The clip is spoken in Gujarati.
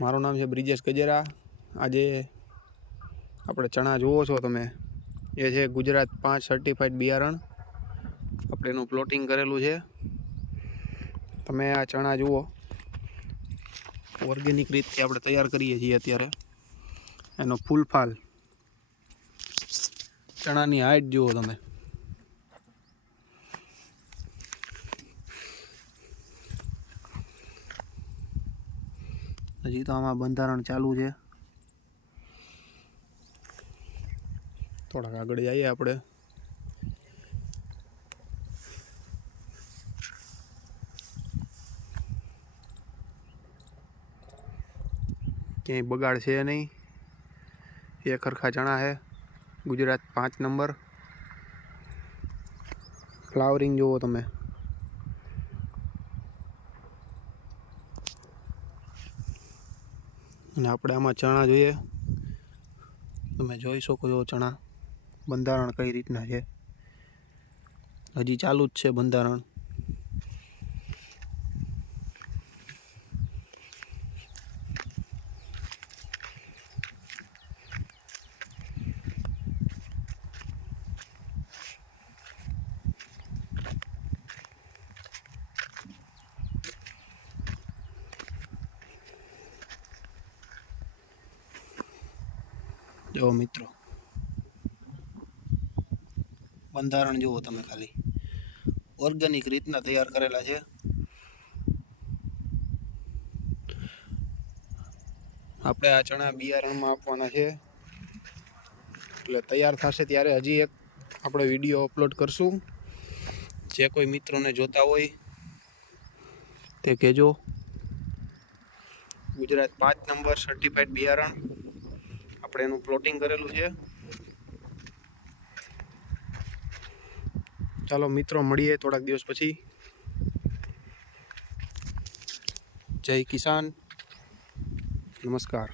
મારું નામ છે બ્રિજેશ ગજેરા। આજે આપણે ચણા જુઓ છો તમે, એ છે ગુજરાત 5 સર્ટિફાઈડ બિયારણ। આપણે એનું પ્લોટિંગ કરેલું છે। તમે આ ચણા જુઓ, ઓર્ગેનિક રીતથી આપણે તૈયાર કરીએ છીએ। અત્યારે એનો ફૂલફાલ ચણાની હાઈટ જુઓ તમે। હજી તો આમાં બંધારણ ચાલુ છે। થોડાક આગળ જઈએ આપણે। ક્યાંય બગાડ છે નહીં, એક સરખા ચણા છે। ગુજરાત 5 નંબર। ફ્લાવરિંગ જુઓ તમે। અને આપણે આમાં ચણા જોઈએ, તમે જોઈ શકો છો ચણા બંધારણ કઈ રીતના છે। હજી ચાલુ જ છે બંધારણ। જો મિત્રો, બંધારણ જુઓ તમે ખાલી, ઓર્ગેનિક રીતના તૈયાર કરેલા છે। આપણે આ ચણા બિયારણમાં આપવાના છે, એટલે તૈયાર થશે ત્યારે હજી એક આપણે વિડીયો અપલોડ કરશું। જે કોઈ મિત્રોને જોતા હોય તે કહેજો। ગુજરાત 5 નંબર સર્ટિફાઈડ બિયારણ, આપણે એનું પ્લોટિંગ કરેલું છે। ચાલો મિત્રો, મળીએ થોડાક દિવસ પછી। જય કિસાન, નમસ્કાર।